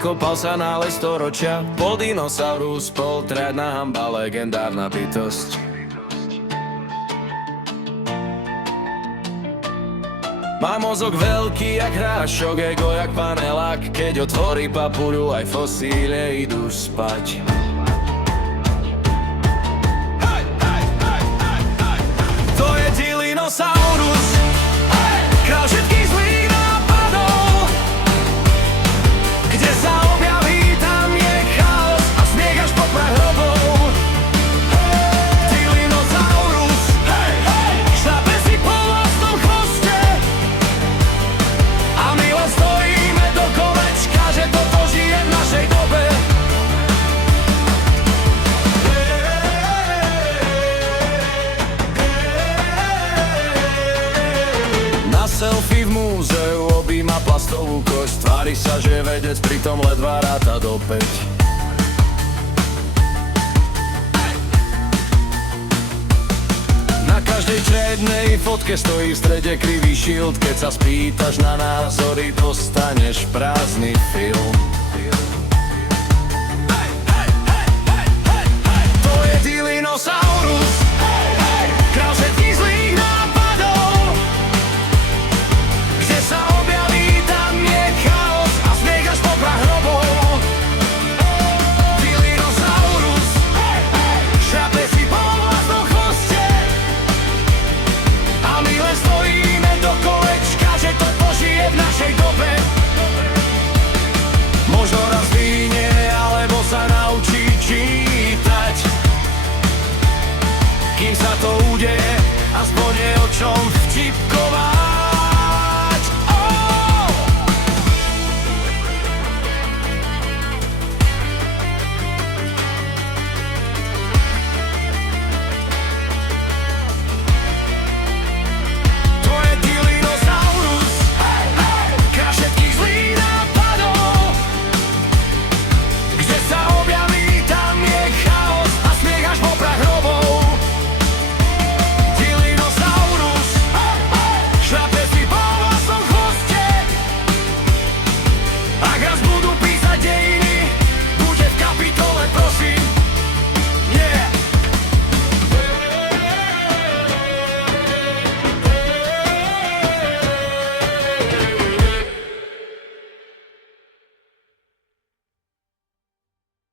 vykopal sa nález storočia. Bol dinosaurus, poltriadna hamba, legendárna bytosť. Má mozog veľký jak hrášok, ego jak panelák. Keď otvorí papuľu, aj fosílie idú spať. To je Dilinosaurus, král všetkých zlých nápadov. Kde sa objaví, tam je chaos a smiech až po prah hrobov. Dilinosaurus, šlape si po vlastnom chvoste a my len stojíme do kolečka, že toto žije v našej dobe. Na selfie v múzeu objíma plastovú kosť. Tvári sa, že je vedec, pritom ledva ráta do 5. Na každej črednej fotke stojí v strede krivý šild. Keď sa spýtaš na názory, dostaneš prázdny film. To je Dilinosaurus, král všetkých zlých nápadov. Kde sa objaví, tam je chaos a smiech až po prah hrobov. Dilinosaurus, šrape si po vlastnom chvoste a my len stojíme do kolečka, že toto žije v našej dobe. Možno raz vyjne, alebo sa naučí čítať. Kým sa to udeje, aspoň je o čom